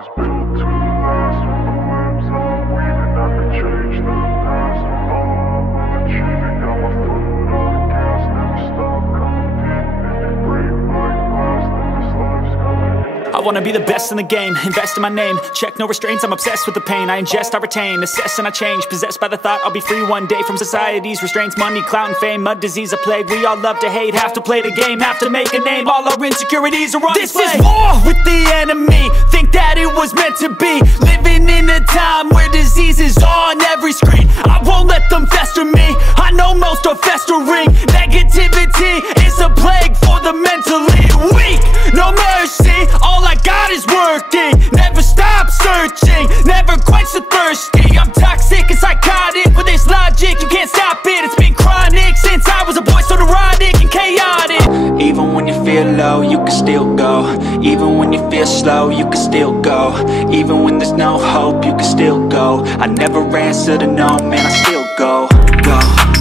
was built to last with the webs and the weed, and I could change the past with all I'm achieving. Got my foot on the gas, never stop competing. If you break like glass, then this life's coming in. I wanna be the best in the game, invest in my name. Check no restraints, I'm obsessed with the pain. I ingest, I retain, assess and I change. Possessed by the thought I'll be free one day from society's restraints. Money, clout and fame, mud, disease, a plague. We all love to hate, have to play the game, have to make a name. All our insecurities are on display. This is war with the enemy, think that it was meant to be. Living in a time where disease is on every screen. I won't let them fester me, I know most are festering. Negativity is a plague for the mentally weak. No mercy, all I got is working. Never stop searching, never quench the thirsty. I'm toxic and psychotic with this logic, you can't stop it. It's been chronic since I was a boy, so neurotic and chaotic. Even when you feel low, you can still go. Even when you feel slow, you can still go. Even when there's no hope, you can still go. I never answer to no, man, I still go. Go,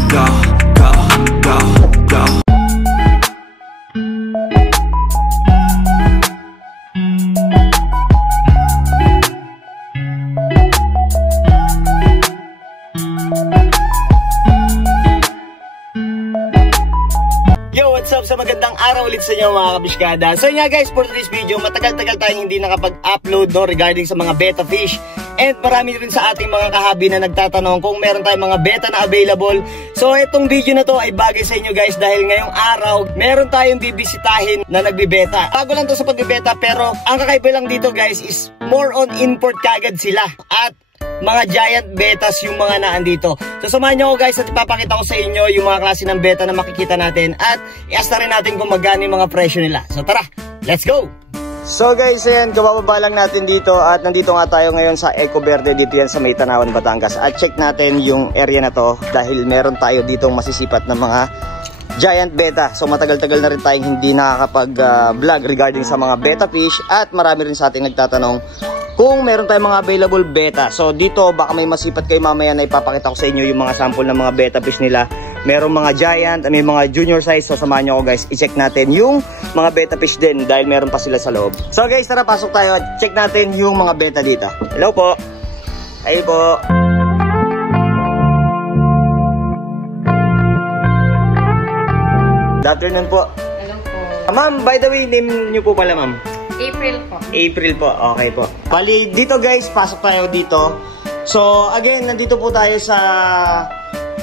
go, go, go, go. What's up? Sa magandang araw ulit sa inyo mga kabiskada. So nga guys, for today's video, matagal-tagal tayong hindi nakapag-upload regarding sa mga beta fish. And marami rin sa ating mga kahabi na nagtatanong kung meron tayong mga beta na available. So itong video na to ay bagay sa inyo guys dahil ngayong araw meron tayong bibisitahin na nagbibeta. Bago lang to sa pagbibeta pero ang kakaiba lang dito guys is more on import kagad sila. At mga giant betas yung mga naandito. So samahan nyo ako guys at ipapakita ko sa inyo yung mga klase ng beta na makikita natin at i-asta rin natin kung magkano yung mga presyo nila. So tara, let's go! So guys, ayan, kabababa lang natin dito at nandito nga tayo ngayon sa Eco Verde dito yan sa May Tanawan, Batangas. At check natin yung area na to dahil meron tayo ditong masisipat na mga giant beta. So matagal-tagal na rin tayong hindi nakakapag-vlog regarding sa mga beta fish at marami rin sa ating nagtatanong kung meron tayong mga available beta. So dito baka may masipat kayo mamaya na ipapakita ko sa inyo yung mga sample ng mga beta fish nila. Merong mga giant, may mga junior size. So samahan nyo ako guys, i-check natin yung mga beta fish din dahil meron pa sila sa loob. So guys, tara pasok tayo at check natin yung mga beta dito. Hello po. Ayun po. Good afternoon po. Hello po. Ma'am, by the way, name nyo po pala ma'am? April po. April po, okay po. Bali, dito guys, pasok tayo dito. So, again, nandito po tayo sa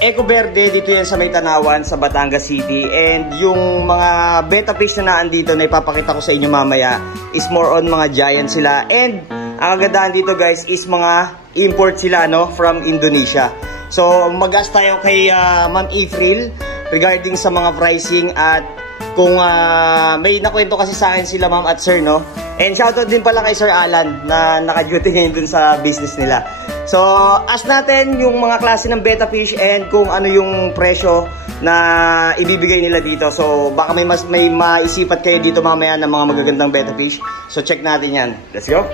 Eco Verde, dito yan sa May Tanawan, sa Batangas City. And yung mga beta fish na naandito na ipapakita ko sa inyo mamaya is more on mga giant sila. And ang kagandahan dito guys is mga import sila from Indonesia. So, mag-ask tayo kay Ma'am April regarding sa mga pricing at kung may nakwento kasi sa akin sila ma'am at sir, no? And shoutout din pala kay Sir Alan na naka-duty ngayon dun sa business nila. So, ask natin yung mga klase ng beta fish and kung ano yung presyo na ibibigay nila dito. So, baka may maisipat kayo dito mamaya ng mga magagandang beta fish. So, check natin yan. Let's go!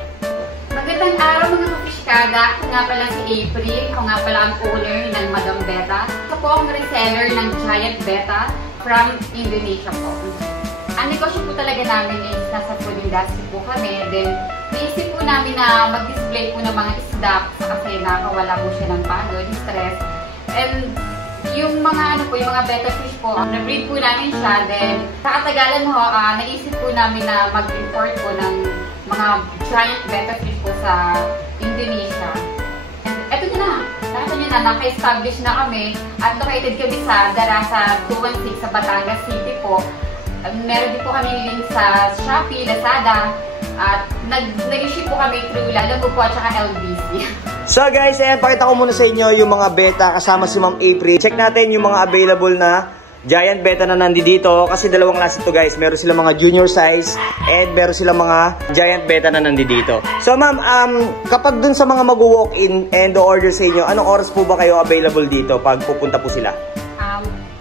Magandang araw mga kapiskada. Ako nga pala si April. Ako nga pala ang owner ng Madam Beta. Ako po ang reseller ng Giant Beta from Indonesia po. Ang negosyo po talaga namin is nasa food industry po kami. Then, naisip po namin na mag-display po ng mga isda kasi nakawala po siya ng pagod, stress. And yung mga yung mga beta fish po, na-breed po namin siya. Then, sa katagalan ho, naisip po namin na mag-import po ng mga giant beta fish po sa Indonesia. And eto na. Naka-establish na kami at located kami sa Darasa 216 sa Batangas City po. Meron din po kami link sa Shopee, Lazada at nag-ship po kami through Lalago po at saka LBC. So guys, pakita ko muna sa inyo yung mga beta kasama si Ma'am April. Check natin yung mga available na giant beta na nandito kasi dalawang klase ito guys. Meron silang mga junior size and meron silang mga giant beta na nandito. So ma'am, kapag dun sa mga mag-walk-in and order sa inyo, anong oras po ba kayo available dito pag pupunta po sila?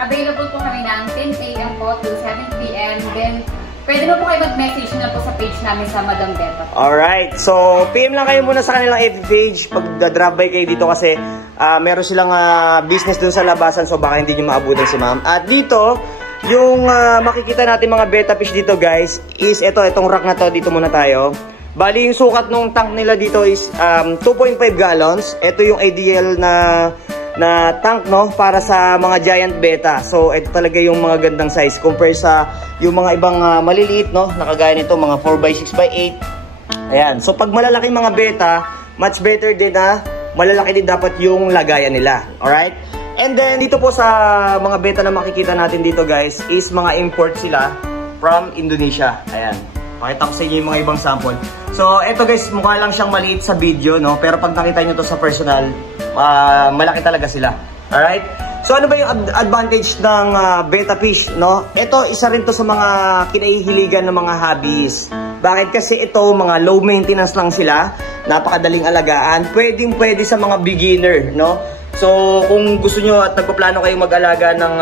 Available po kami ng 10 AM po to 7 PM. Then, pwede mo po kayo mag-message na po sa page namin sa Madam Beta. Alright, so PM lang kayo muna sa kanilang FB page pag drop by kayo dito kasi meron silang business dun sa labasan so baka hindi nyo maabutan si ma'am. At dito, yung makikita natin mga beta fish dito guys is itong rack na to, dito muna tayo. Bali, yung sukat ng tank nila dito is 2.5 gallons. Ito yung ideal na tank, no, para sa mga giant beta. So, ito talaga yung mga gandang size compare sa yung mga ibang maliliit, no, nakagaya nito, mga 4x6x8. Ayan. So, pag malalaking mga beta, much better din na malalaki din dapat yung lagayan nila. Alright? And then, dito po sa mga beta na makikita natin dito, guys, is mga import sila from Indonesia. Ayan. Pakita ko sa inyo yung mga ibang sample. So, eto guys, mukha lang siyang maliit sa video, no? Pero pag nakita nyo to sa personal, malaki talaga sila. Alright? So, ano ba yung advantage ng beta fish, no? Ito, isa rin to sa mga kinahihiligan ng mga hobbies. Bakit? Kasi ito, mga low maintenance lang sila. Napakadaling alagaan. Pwedeng-pwede sa mga beginner, no? So, kung gusto nyo at nagpaplano kayong mag-alaga ng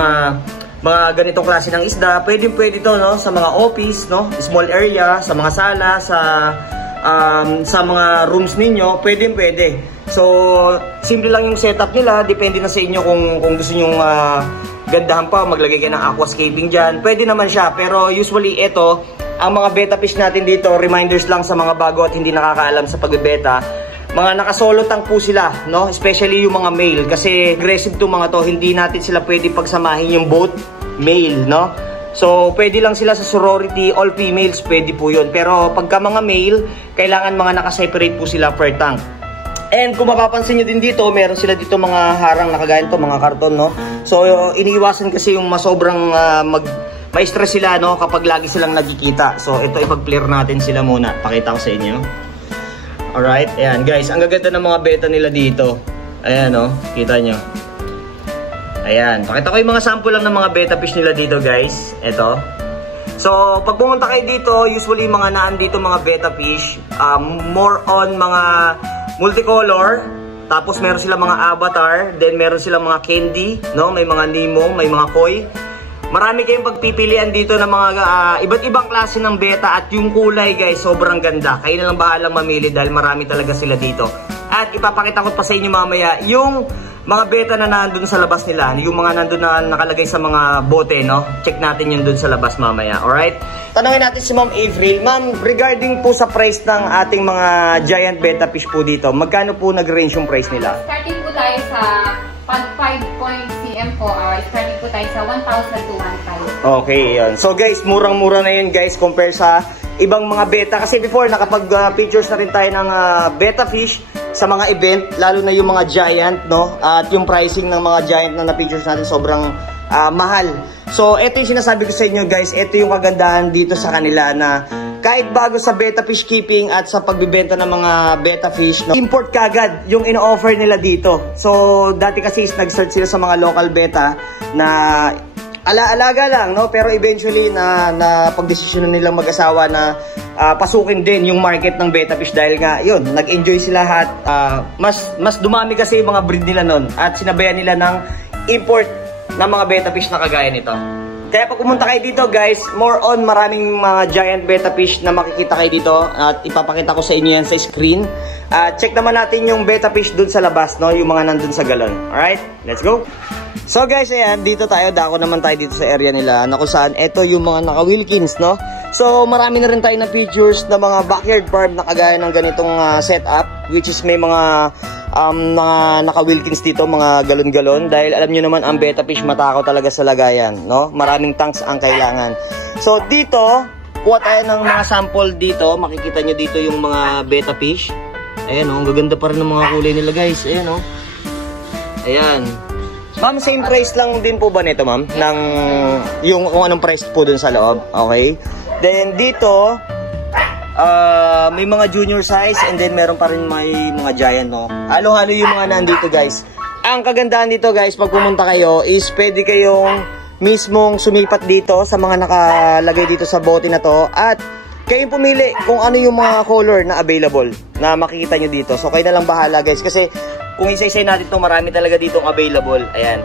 mga ganitong klase ng isda, pwede to, no, sa mga office, no, small area, sa mga sala, sa mga rooms ninyo, pwede. So, simple lang yung setup nila, depende na sa inyo kung gusto niyo gandahan pa, maglagay kayo ng aquascaping diyan. Pwede naman siya, pero usually ito, ang mga beta fish natin dito, reminders lang sa mga bago at hindi nakakaalam sa pagbebeta. Mga nakasolo tank po sila, no? Especially yung mga male. Kasi aggressive to mga to. Hindi natin sila pwede pagsamahin yung both male, no? So, pwede lang sila sa sorority. All females, pwede po yun. Pero pagka mga male, kailangan mga nakaseparate po sila per tank. And kung mapapansin nyo din dito, meron sila dito mga harang nakagaya nito, mga karton, no? So, iniiwasan kasi yung masobrang ma-stress sila, no? Kapag lagi silang nagkikita. So, ito ipag-clear natin sila muna. Pakita ko sa inyo. Alright, ayan guys, ang gaganda ng mga beta nila dito. Ayan, oh, kita nyo. Ayan, pakita ko yung mga sample lang ng mga beta fish nila dito, guys. Ito. So, pag pumunta kayo dito, usually mga naan dito mga beta fish, more on mga multicolor. Tapos meron sila mga avatar, then meron sila mga candy, no? May mga Nemo, may mga koi. Marami kayong pagpipilian dito ng mga iba't ibang klase ng beta at yung kulay, guys, sobrang ganda. Kayo na lang bahalang mamili dahil marami talaga sila dito. At ipapakita ko pa sa inyo mamaya yung mga beta na nandun sa labas nila, yung mga nandun na nakalagay sa mga bote, no? Check natin yun dun sa labas mamaya, alright? Tanungin natin si Ma'am Avril. Ma'am, regarding po sa price ng ating mga giant beta fish po dito, magkano po nag-range yung price nila? Starting po tayo sa pag 5.cm po, starting po tayo sa 1,000 to 1,500. Okay, yun. So guys, murang-mura na yun guys compare sa ibang mga beta. Kasi before, nakapag-pictures na rin tayo ng beta fish sa mga event, lalo na yung mga giant, no? At yung pricing ng mga giant na na-pictures natin sobrang mahal. So, ito yung sinasabi ko sa inyo guys, ito yung kagandahan dito sa kanila na kahit bago sa beta fish keeping at sa pagbibenta ng mga beta fish, no, import kagad yung ino-offer nila dito. So, dati kasi nag-search sila sa mga local beta na alaga lang, no? Pero eventually na pagdesisyonan nilang mag-asawa na pasukin din yung market ng beta fish dahil nga, yun, nag-enjoy sila at mas dumami kasi yung mga breed nila nun at sinabayan nila ng import ng mga beta fish na kagaya nito. Kaya pag pumunta kayo dito guys, more on maraming mga giant beta fish na makikita kayo dito at ipapakita ko sa inyo yan sa screen. Check naman natin yung beta fish dun sa labas, no? Yung mga nandun sa galon. Alright, let's go! So guys, ayan, dito tayo, dako naman tayo dito sa area nila na kung saan ito yung mga naka-Wilkins, no? So marami na rin tayo na features na mga backyard farm na kagaya ng ganitong setup, which is may mga naka-Wilkins dito, mga galon-galon, dahil alam nyo naman ang beta fish matakaw talaga sa lagayan, no? Maraming tanks ang kailangan. So dito, kuha tayo ng mga sample dito, makikita nyo dito yung mga beta fish. Ayan, oh, ang gaganda pa rin ng mga kulay nila guys. Ayan, oh. Ayan. Ma'am, same price lang din po ba nito, ma'am? Ng yung kung anong price po dun sa loob. Okay. Then dito, may mga junior size and then meron pa rin may mga giant, no? Halo-halo yung mga nandito, guys. Ang kagandahan dito, guys, pag pumunta kayo is pwede kayong mismong sumipat dito sa mga nakalagay dito sa bote na to at kayong pumili kung ano yung mga color na available na makikita nyo dito. So, kayo na lang bahala, guys, kasi kung isa-isay natin ito, marami talaga ditong available. Ayan.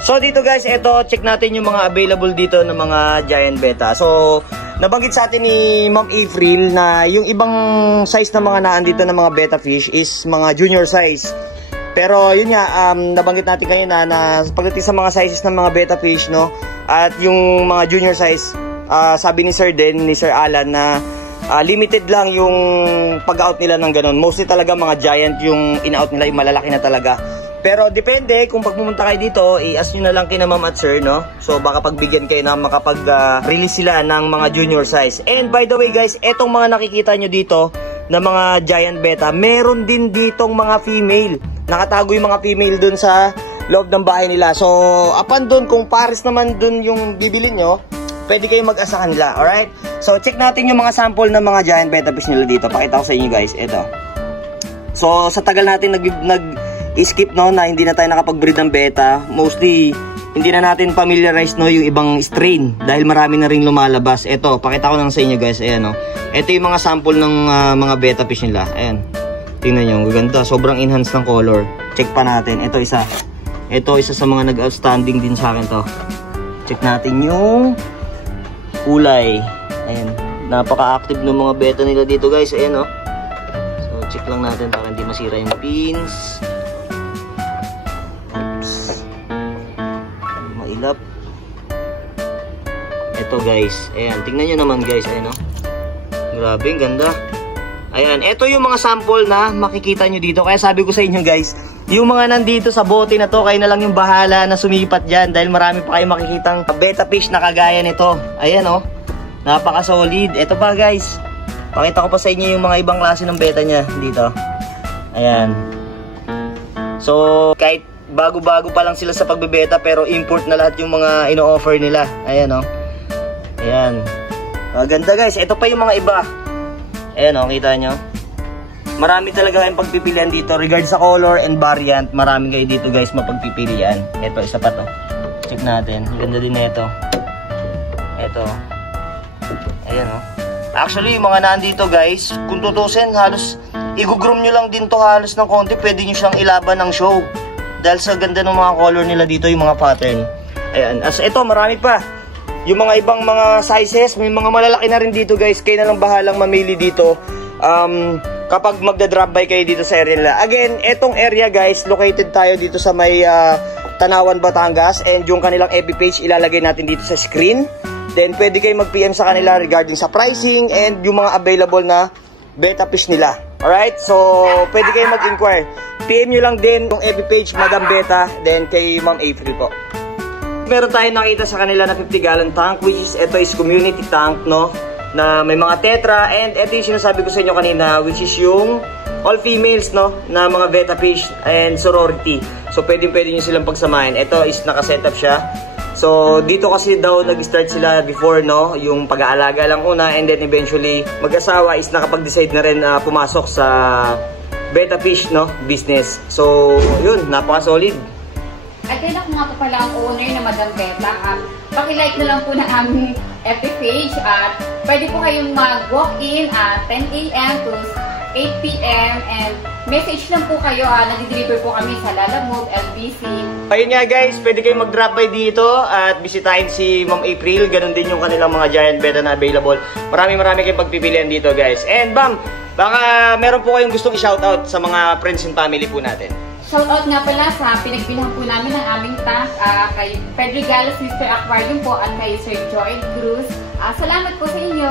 So, dito guys, ito, check natin yung mga available dito ng mga giant beta. So, nabanggit sa atin ni Ma'am Avril na yung ibang size na mga naan dito ng mga beta fish is mga junior size. Pero, yun nga, nabanggit natin kanina na pagdating sa mga sizes ng mga beta fish, no, at yung mga junior size, sabi ni Sir Den, ni Sir Alan, na limited lang yung pag-out nila ng ganun. Mostly talaga mga giant yung in-out nila, yung malalaki na talaga. Pero depende, kung pag pumunta kayo dito, i-ask nyo na lang kina ma'am at sir, no? So baka pagbigyan kayo na makapag-release sila ng mga junior size. And by the way guys, etong mga nakikita nyo dito na mga giant beta, meron din ditong mga female. Nakatago yung mga female dun sa loob ng bahay nila. So upon dun, kung pares naman dun yung bibili nyo, pwede kayong mag-asa kanila, alright? So check natin yung mga sample ng mga giant beta fish nila dito. Pakita ko sa inyo guys, ito. So sa tagal natin nag-skip, no, na hindi na tayo nakapag-breed ng beta, mostly hindi na natin familiarize, no, yung ibang strain dahil marami na rin lumalabas. Ito, pakita ko lang sa inyo guys, ayan, no. Ito yung mga sample ng mga beta fish nila. Ayan, tingnan nyo, ganda, sobrang enhanced ng color. Check pa natin, ito isa sa mga nag-outstanding din sa akin to. Check natin yung kulay. Ayan, napaka-active ng mga beta nila dito guys, ayan, no. So check lang natin para hindi masira yung pins. Mailap. Ito guys, ayan, tingnan nyo naman guys, ayan, no. Grabe, ang ganda. Ayan, ito yung mga sample na makikita nyo dito. Kaya sabi ko sa inyo guys, yung mga nandito sa bote na to, kayo na lang yung bahala na sumipat dyan dahil marami pa kayo makikitang beta fish na kagaya nito. Ayan, oh, napaka-solid. Ito pa guys, pakita ko pa sa inyo yung mga ibang klase ng beta nya dito. Ayan. So, kahit bago-bago pa lang sila sa pagbebeta, pero import na lahat yung mga ino-offer nila. Ayan, oh. Ayan. Ganda guys. Ito pa yung mga iba. Ayan, oh, kita nyo. Marami talaga kayong pagpipilian dito. Regard sa color and variant, marami kayo dito guys mapagpipilian. Ito, isa pa to. Check natin. Ganda din na ito. Ito. Ayan, oh. Actually, yung mga nandito guys, kung tutusin, halos i-groom nyo lang din to halos ng konti. Pwede nyo siyang ilaban ng show. Dahil sa ganda ng mga color nila dito, yung mga pattern. Ayan. As ito, marami pa. Yung mga ibang mga sizes, may mga malalaki na rin dito guys. Kayo na lang bahalang mamili dito. Kapag magda-drop by kayo dito sa area nila. Again, etong area guys, located tayo dito sa may Tanawan, Batangas. And yung kanilang FB page, ilalagay natin dito sa screen. Then, pwede kayo mag-PM sa kanila regarding sa pricing and yung mga available na beta fish nila. Alright? So, pwede kayo mag-inquire. PM nyo lang din yung FB page, Madam Beta, then kay Ma'am April po. Meron tayong nakita sa kanila na 50-gallon tank, which is, ito is community tank, no? Na may mga tetra, and ito yung sinasabi ko sa inyo kanina, which is yung all females, no? Na mga beta fish and sorority. So, pwede nyo silang pagsamahin. Ito is nakasetup siya. So, dito kasi daw nag-start sila before, no? Yung pag-aalaga lang una, and then eventually, mag-asawa is nakapag-decide na rin pumasok sa beta fish, no? Business. So, yun, napaka-solid. At then ako nga po pala ang owner na Madam Beta. Paki-like na lang po ng aming FB page at pwede po kayong mag-walk-in at 10 AM to 8 PM and message lang po kayo. Nag-deliver po kami sa Lalamove, LBC. Ayun nga guys, pwede kayong mag-drop by dito at bisitahin si Ma'am April. Ganon din yung kanilang mga giant beta na available. Marami kayong pagpipilian dito guys. And bam, baka meron po kayong gustong i-shoutout sa mga friends and family po natin. Shoutout nga pala sa pinagbilhan po namin ng aming tank kay Pedro Galas, Mr. Aquarium po at kay Sir Joy Cruz. Salamat po sa inyo!